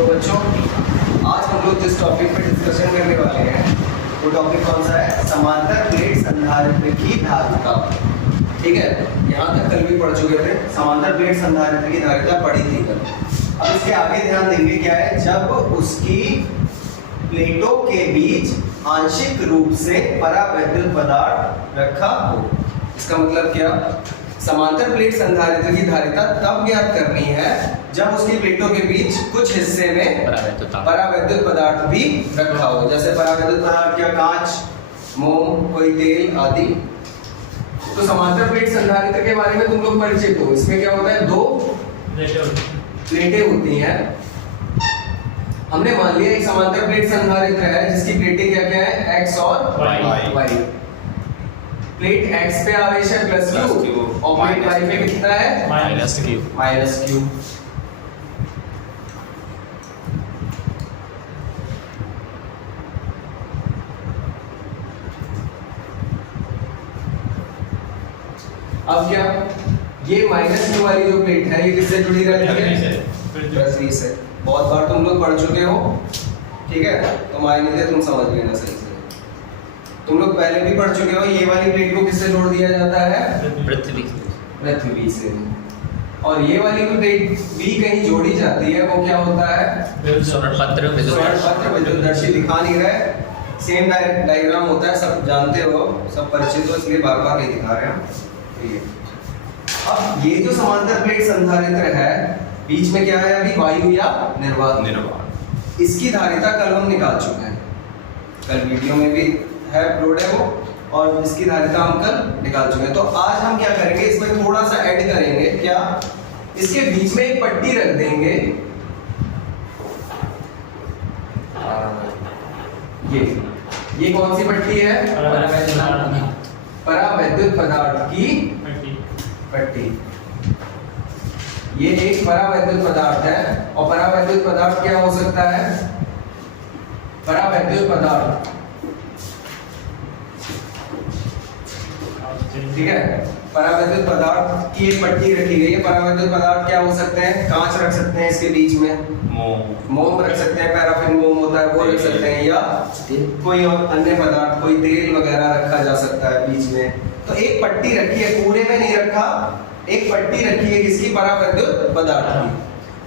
तो बच्चों आज हम लोग जिस टॉपिक पर डिस्कशन करने वाले हैं वो टॉपिक कौन सा है? समांतर प्लेट संधारित्र की धारिता। ठीक है, यहाँ तक कल भी पढ़ चुके थे, समांतर प्लेट संधारित्र की धारिता पढ़ी थी कल। अब इसके आगे ध्यान देंगे क्या है, जब उसकी प्लेटों के बीच आंशिक रूप से परावैद्युत पदार्थ रखा हो। इसका मतलब क्या? समांतर प्लेट संधारित्र की धारिता तब ज्ञात करनी है जब उसकी प्लेटों के बीच कुछ हिस्से में परावैद्युत पदार्थ भी रखा हो। जैसे परावैद्युत पदार्थ क्या? कांच, मोम, कोई तेल आदि। तो समांतर प्लेट संधारित्र के बारे में तुम लोग परिचित हो। इसमें क्या होता है? दो प्लेटें होती हैं। हमने मान लिया एक समांतर प्लेट संधारित्र है जिसकी प्लेटें क्या क्या है? x और y। प्लेट x पे आवेश है +q और प्लेट y पे कितना है? -q। अब क्या ये -q वाली जो प्लेट है ये किससे जुड़ी रहती है? पृथ्वी से। बहुत बार तुम लोग पढ़ चुके हो, ठीक है, तो मायने से तुम समझ लेना सही से। तुम लोग पहले भी पढ़ चुके हो, ये वाली प्लेट को किससे जोड़ दिया जाता है? पृथ्वी से। और ये वाली प्लेट भी कहीं जोड़ी जाती है, वो क्या होता है? स्वर्णपत्र विद्युतदर्शी। दिखा नहीं रहा, सेम डायग्राम होता है, सब जानते हो, सब परिचित हो, इसलिए बार बार नहीं दिखा रहे हैं। अब ये जो समांतर प्लेट संधारित्र है, बीच में क्या है अभी? वायु या निर्वात। इसकी धारिता कल हम निकाल चुके हैं, कल वीडियो में भी है, अपलोड है वो, और इसकी धारिता हम कल निकाल चुके हैं। तो आज हम क्या करेंगे, इसमें थोड़ा सा ऐड करेंगे। क्या? इसके बीच में एक पट्टी रख देंगे, ये कौन सी पट्टी है? परावैद्युत पदार्थ की पट्टी। ये एक परावैद्युत पदार्थ है, और परावैद्युत पदार्थ क्या हो सकता है? परावैद्युत पदार्थ, ठीक है, परावैद्युत पदार्थ की एक पट्टी रखी गई है। परावैद्युत पदार्थ क्या हो सकते हैं? कांच रख सकते हैं इसके बीच में, मोम रख सकते हैं, पैराफिन मोम होता है वो रख सकते हैं, या कोई और अन्य पदार्थ, कोई तेल वगैरह रखा जा सकता है बीच में। तो एक पट्टी रखी है, पूरे में नहीं रखा, एक पट्टी रखी है किसकी? परावैद्युत पदार्थ की।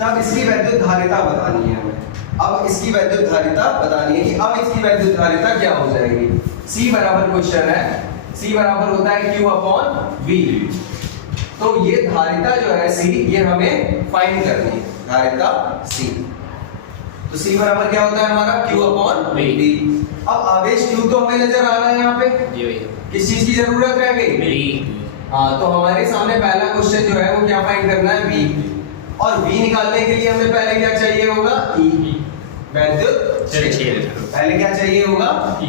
तब इसकी वैद्युत धारिता बतानी है हमें। अब इसकी वैद्युत धारिता बतानी है कि अब इसकी वैद्युत धारिता क्या हो जाएगी। C बराबर क्वेश्चन है, C बराबर होता है Q/V। तो ये धारिता जो है C, ये हमें फाइंड करनी है, धारिता C। तो C बराबर क्या होता है हमारा? Q/V। अब आवेश Q तो हमें नजर आ रहा है यहाँ पे, किस चीज की जरूरत रह गई? हाँ, तो हमारे सामने पहला क्वेश्चन जो है वो क्या फाइंड करना है? V। और V निकालने के लिए हमें पहले क्या चाहिए होगा? E, वैद्युत क्षेत्र। पहले क्या चाहिए होगा? E।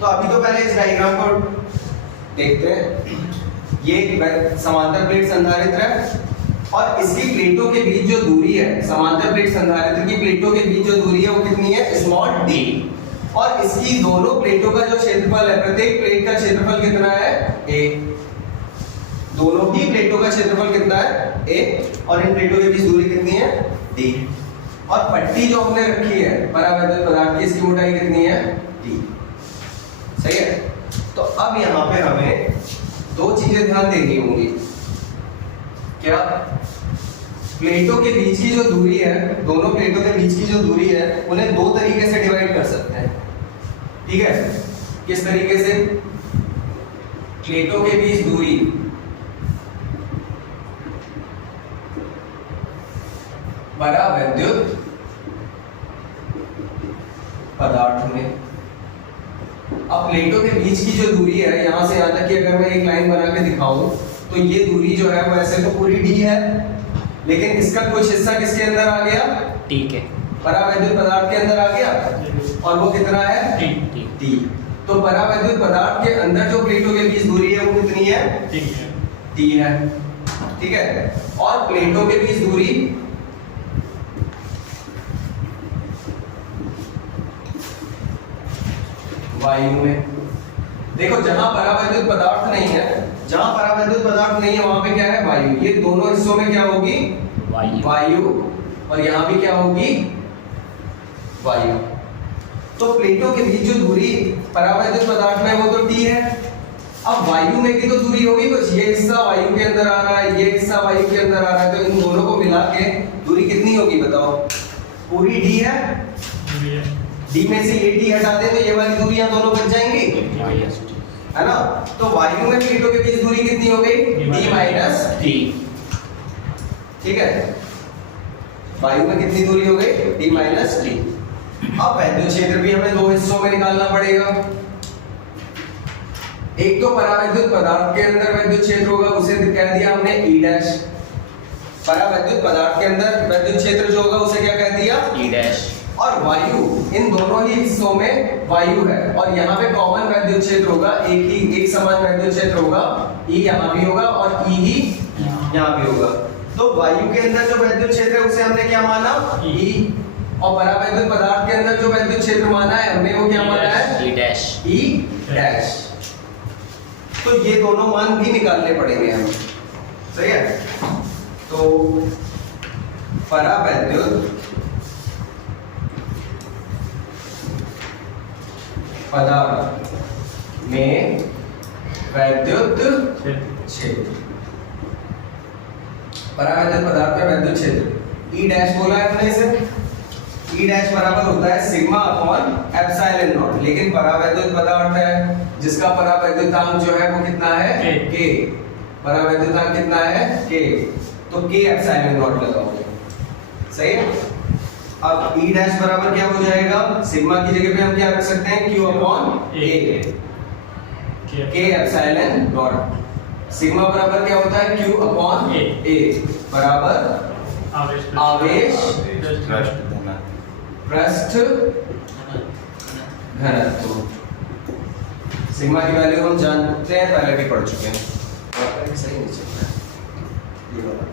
तो अभी तो पहले इस डायग्राम को देखते हैं। ये समांतर प्लेट संधारित्र है, और इसकी प्लेटों के बीच जो दूरी है, समांतर प्लेट संधारित्र की प्लेटों के बीच जो दूरी है वो कितनी है? d। और इसकी दोनों प्लेटों का जो क्षेत्रफल है, प्रत्येक प्लेट का क्षेत्रफल कितना है? a। दोनों ही प्लेटों का क्षेत्रफल कितना है? a। और इन प्लेटों के बीच दूरी कितनी है? d। और पट्टी जो हमने रखी है परावैद्युत पदार्थ की, इसकी मोटाई कितनी है? d। सही है। तो अब यहाँ पे हमें दो चीजें ध्यान देनी होंगी। क्या? प्लेटों के बीच की जो दूरी है, दोनों प्लेटों के बीच की जो दूरी है, उन्हें दो तरीके से डिवाइड कर सकते हैं। ठीक है, किस तरीके से? प्लेटों के बीच दूरी परावैद्युत पदार्थ में। अब प्लेटों के बीच की जो दूरी है, यहां से यहां तक की अगर मैं एक लाइन बना के दिखाऊं तो ये दूरी जो है वो ऐसे तो पूरी d है, लेकिन इसका कुछ हिस्सा किसके अंदर आ गया? ठीक है, परावैद्युत पदार्थ के अंदर आ गया, और वो कितना है? d। तो परावैद्युत पदार्थ के अंदर जो प्लेटों के बीच दूरी है वो कितनी है? d है। ठीक है, और प्लेटों के बीच दूरी वायु में। देखो जहां परावैद्युत पदार्थ नहीं है, जहां परावैद्युत पदार्थ नहीं है वहां पे क्या है? वायु। ये दोनों हिस्सों में क्या होगी? वायु। और यहाँ भी क्या होगी, वायु। तो प्लेटों के बीच जो दूरी परावैद्युत पदार्थ में वो तो t है। अब वायु में भी तो दूरी होगी कुछ, ये हिस्सा वायु के अंदर आ रहा है, ये हिस्सा वायु के अंदर आ रहा है, तो इन दोनों को मिला के दूरी कितनी होगी बताओ? पूरी d है, d में से ये t हटा दें तो ये वाली दूरियां दोनों बच जाएंगी, है ना। तो वायु में प्लेटों के बीच दूरी कितनी हो गई? d minus t। ठीक है, वायु में कितनी दूरी हो गई? d minus t। अब वैद्युत क्षेत्र भी हमें दो हिस्सों में निकालना पड़ेगा। एक तो परावैद्युत पदार्थ के अंदर वैद्युत क्षेत्र होगा, उसे कह दिया हमने E डैश। परावैद्युत पदार्थ के अंदर वैद्युत क्षेत्र जो होगा उसे क्या कह दिया? E dash. और वायु, इन दोनों ही हिस्सों में वायु है और यहाँ पे कॉमन वैद्युत क्षेत्र होगा, एक समान वैद्युत क्षेत्र होगा, E यहाँ भी होगा और E ही यहाँ भी होगा। तो वायु के अंदर जो वैद्युत क्षेत्र है उसे हमने क्या माना? E। और परावैद्युत पदार्थ के अंदर जो वैद्युत क्षेत्र माना है हमने वो क्या माना है? E dash. E dash. तो ये दोनों मान भी निकालने पड़ेंगे हमें, सही है। तो परावैद्युत पदार्थ में वैद्युत क्षेत्र, परावैद्युत पदार्थ में वैद्युत क्षेत्र E डैश बोला है हमने इसे। E डैश बराबर होता है सिग्मा अपॉन एप्सिलॉन नॉट, लेकिन परावैद्युत पदार्थ है जिसका परावैद्युतांक जो है वो कितना है? K। परावैद्युतांक कितना है? K। तो K एप्सिलॉन नॉट लगाओगे, सही है। अब E डैश बराबर क्या हो जाएगा? सिग्मा की जगह पे हम क्या रख सकते हैं? Q upon A। K epsilon not. Sigma बराबर क्या होता है? Q अपॉन A बराबर आवेश पृष्ठ घनत्व। सिग्मा की वैल्यू हम जानते हैं, पहले भी पढ़ चुके हैं। सही नहीं चल रहा है।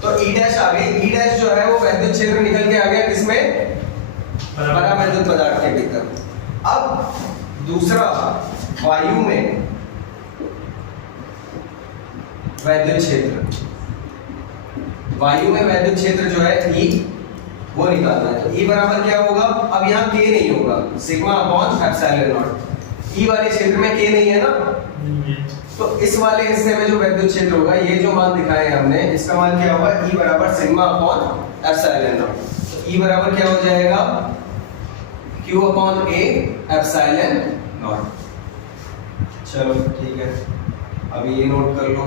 तो E डैश आ गई। E डैश जो है वो वैद्युत क्षेत्र निकल के आ गया किसमें? परावैद्युत पदार्थ के भीतर। अब दूसरा, वायु में वैद्युत क्षेत्र, वायु में वैद्युत क्षेत्र जो है E वो निकालना है। तो E बराबर क्या होगा? अब यहाँ K नहीं होगा, sigma upon epsilon not. E वाले क्षेत्र में K नहीं है ना, तो इस वाले हिस्से में जो वैद्युत क्षेत्र होगा, ये जो मान दिखाए हमने, इसका मान क्या होगा? E बराबर सिग्मा अपॉन एप्सिलॉन नॉट। तो E बराबर क्या हो जाएगा? Q upon A epsilon not. चलो ठीक है, अभी ये नोट कर लो।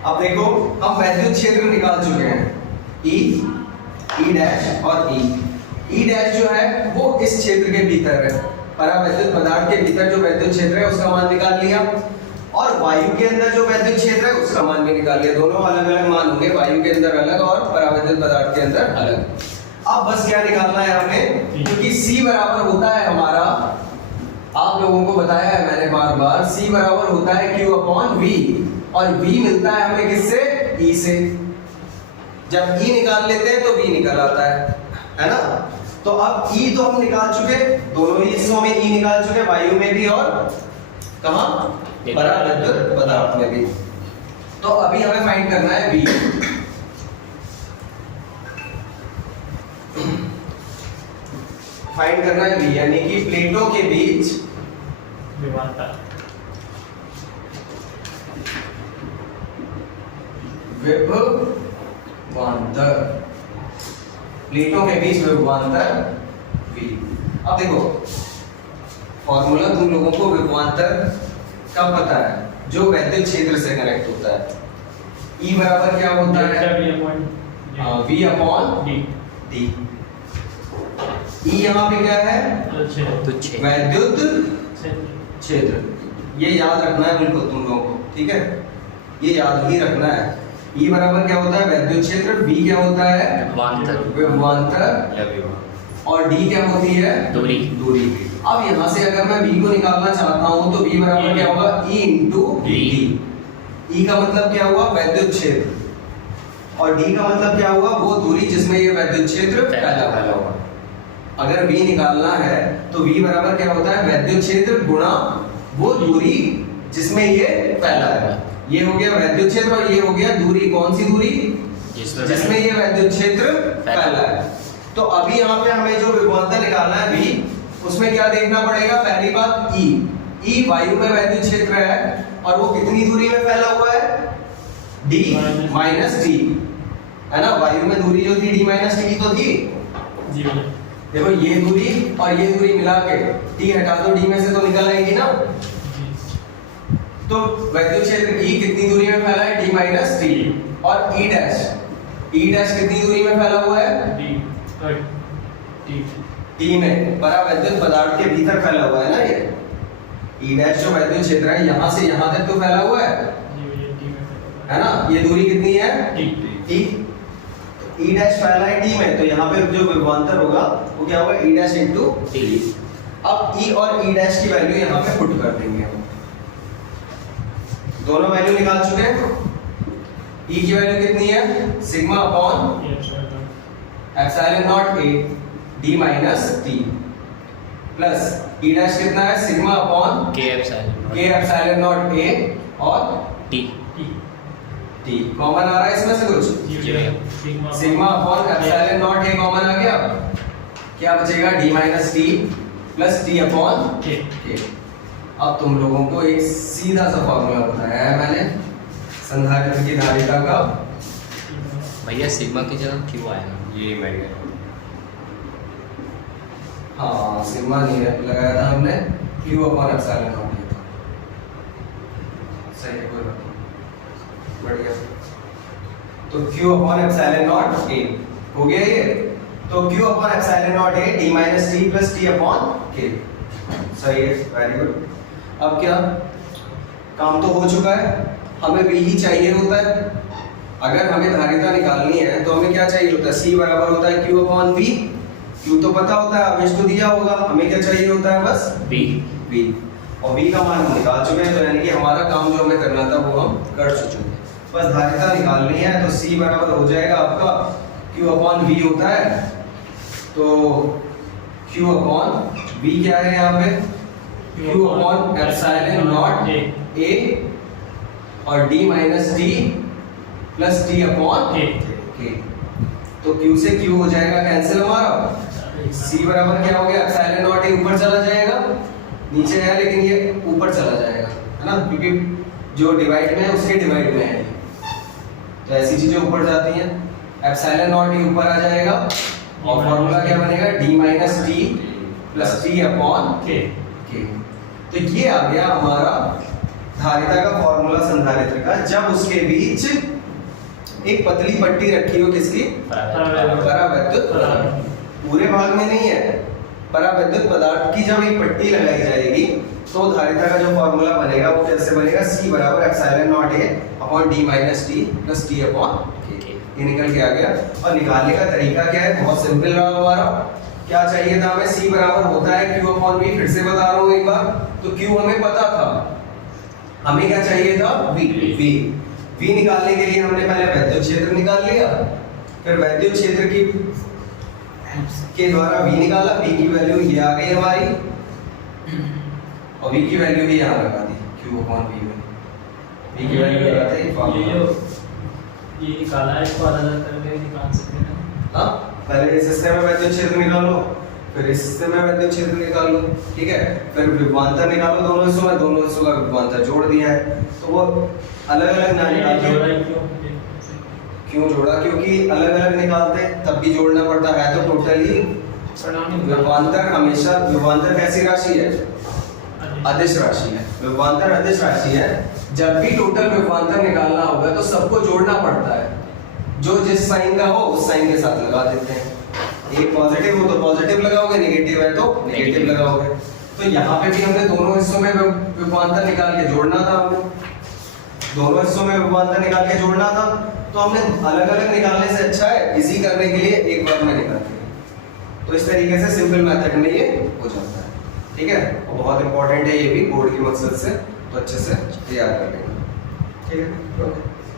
अब देखो, हम वैद्युत क्षेत्र निकाल चुके हैं, E डैश और E डैश जो है वो इस क्षेत्र के भीतर है, परावैद्युत पदार्थ के भीतर जो वैद्युत क्षेत्र है उसका मान निकाल लिया, और वायु के अंदर जो वैद्युत क्षेत्र है उसका मान भी निकाल लिया। दोनों अलग अलग मान होंगे, वायु के अंदर अलग और परावैद्युत पदार्थ के अंदर अलग। अब बस क्या निकालना है हमें, क्योंकि C बराबर होता है हमारा, आप लोगों को बताया है मैंने बार बार, C बराबर होता है Q अपॉन V, और V मिलता है हमें किससे? E से। जब E निकाल लेते हैं तो V निकल आता है ना। तो अब E तो हम निकाल चुके, दोनों ही हिस्सों में E निकाल चुके, वायु में भी और कहां? परावैद्युत पदार्थ में भी। तो अभी हमें फाइंड करना है V। फाइंड करना है V, यानी कि प्लेटों के बीच विभवांतर, प्लेटों के बीच विभवांतर V। अब देखो, फॉर्मूला तुम लोगों को विभवांतर का पता है, जो वैद्युत क्षेत्र से कनेक्ट होता है। E बराबर क्या होता है? V upon D। E यहाँ पे क्या है? वैद्युत क्षेत्र। ये याद रखना है बिल्कुल तुम लोगों को, ठीक है, ये याद ही रखना है। E बराबर क्या होता है? वैद्युत क्षेत्र। V क्या होता है? विभवांतर। और D क्या होती है? दूरी। अब यहाँ से अगर मैं V को निकालना चाहता हूँ तो V बराबर क्या होगा? E into D। E का मतलब क्या हुआ? वैद्युत क्षेत्र। और D का मतलब क्या हुआ? वो दूरी जिसमें ये वैद्युत क्षेत्र फैला हुआ। अगर V निकालना है तो V बराबर क्या होता है? वैद्युत क्षेत्र गुणा वो दूरी जिसमें ये फैला है। ये हो गया वैद्युत क्षेत्र और ये हो गया दूरी। कौन सी दूरी? जिसमें ये वैद्युत क्षेत्र फैला है। तो अभी यहाँ पे हमें जो विभवांतर निकालना है V, उसमें क्या देखना पड़ेगा? पहली बात E। E वायु में वैद्युत क्षेत्र है और वो कितनी दूरी में फैला हुआ है? D माइनस D, है ना? वायु में दूरी जो थी D माइनस D तो थी जी। देखो ये दूरी और ये दूरी मिला के T हटा दो, D में से तो निकल आएगी ना। तो वैद्युत क्षेत्र E कितनी दूरी में फैला है? D minus D। और E डैश कितनी दूरी में फैला हुआ है? T में। परावैद्युत पदार्थ के भीतर फैला हुआ है ना ये। E डैश जो वैद्युत क्षेत्र है यहाँ से यहाँ तक तो फैला हुआ है ना? ये दूरी कितनी है? T। E डैश फैला है T में, तो यहाँ पे जो विभवांतर होगा वो क्या होगा? E dash into T। अब E और E डैश की वैल्यू यहाँ पे पुट कर देंगे हम। दोनों वैल्यू निकाल चुके हैं। E की वैल्यू कितनी है? Sigma upon epsilon naught A D minus T plus E dash कितना है? Sigma upon K epsilon naught A और T कॉमन आ रहा है इसमें से कुछ? Sigma upon epsilon naught A common आ गया। क्या बचेगा? D minus T plus T upon K। अब तुम लोगों को एक सीधा सा फॉर्मूला बताया है मैंने संधारित्र की धारिता का। भैया सिग्मा की जगह क्यों आया? ये मैं हाँ सिग्मा नहीं लगाया था हमने, Q upon epsilon naught A था। सही है, कोई बात नहीं, बढ़िया। तो Q upon epsilon naught A हो गया ये। तो Q upon epsilon naught A D minus T plus T upon K। सही है, वेरी गुड। अब क्या काम तो हो चुका है, हमें V ही चाहिए होता है। अगर हमें धारिता निकालनी है तो हमें क्या चाहिए होता है? C बराबर होता है Q अपॉन V। Q तो पता होता है, आवेश तो दिया होगा, हमें क्या चाहिए होता है? बस V। और V का मान हम निकाल चुके हैं, तो यानी कि हमारा काम जो हमें करना था वो हम कर चुके हैं। बस धारिता निकालनी है, तो C बराबर हो जाएगा आपका Q अपॉन V होता है। तो Q अपॉन V क्या है यहाँ पे? Q upon epsilon naught A और D minus T plus T upon K। तो Q से Q हो जाएगा कैंसिल हमारा। C बराबर क्या हो गया? एप्सिलॉन नॉट A ऊपर चला जाएगा, नीचे है लेकिन ये ऊपर चला जाएगा, है ना? क्योंकि जो डिवाइड में है उसके डिवाइड में है, तो ऐसी चीजें ऊपर जाती हैं। एप्सिलॉन नॉट A ऊपर आ जाएगा और फॉर्मूला क्या बनेगा? D minus T plus T upon K। तो ये आ गया हमारा धारिता का फॉर्मूला संधारित्र का, जब उसके बीच एक पतली पट्टी रखी हो। किसकी? परावैद्युत पदार्थ। पूरे भाग में नहीं है, परावैद्युत पदार्थ की जब एक पट्टी लगाई जाएगी तो धारिता का जो फॉर्मूला बनेगा वो कैसे बनेगा? C बराबर epsilon naught A upon D minus T plus T upon K। ये निकल के आ गया। और निकालने का तरीका क्या है? बहुत सिंपल रहा हमारा। क्या चाहिए था हमें? C बराबर होता है Q अपॉन V। फिर से बता रहा हूँ एक बार, तो Q हमें पता था, हमें क्या चाहिए था? V निकालने के लिए हमने पहले वैद्युत क्षेत्र निकाल लिया, फिर वैद्युत क्षेत्र की के द्वारा V निकाला। V की वैल्यू ये आ गई हमारी और V की वैल्यू भी यहाँ लगा दी Q अपॉन V में। V की वैल्यू लगाते हैं, ये निकाला है, इसको अलग करके निकाल सकते हैं। हाँ, पहले इस हिस्से में वैद्युत क्षेत्र निकालो, फिर इस हिस्से में वैद्युत क्षेत्र निकाल लो, ठीक है? फिर विभवांतर निकालो, दोनों हिस्सों का विभवांतर जोड़ दिया है। तो वो अलग अलग ना निकाल क्यों जोड़ा? क्योंकि अलग अलग निकालते तब भी जोड़ना पड़ता है। तो टोटली विभवांतर हमेशा, विभवांतर कैसी राशि है? अदिश राशि है। विभवांतर अदिश राशि है। जब भी टोटल विभवांतर निकालना होगा तो सबको जोड़ना पड़ता है। जो जिस साइन का हो उस साइन के साथ लगा देते हैं। एक पॉजिटिव हो तो पॉजिटिव लगाओगे, नेगेटिव है तो नेगेटिव लगाओगे। तो यहाँ पे भी हमने दोनों हिस्सों में विभवांतर निकाल के जोड़ना था। हमने दोनों हिस्सों में विभवांतर निकाल के जोड़ना था, तो हमने अलग अलग निकालने से अच्छा है इजी करने के लिए एक बार में निकाल दिया। तो इस तरीके से सिंपल मेथड में ये हो जाता है, ठीक है? और बहुत इंपॉर्टेंट है ये भी बोर्ड के मकसद से, तो अच्छे से तैयार कर लेंगे, ठीक है? ओके।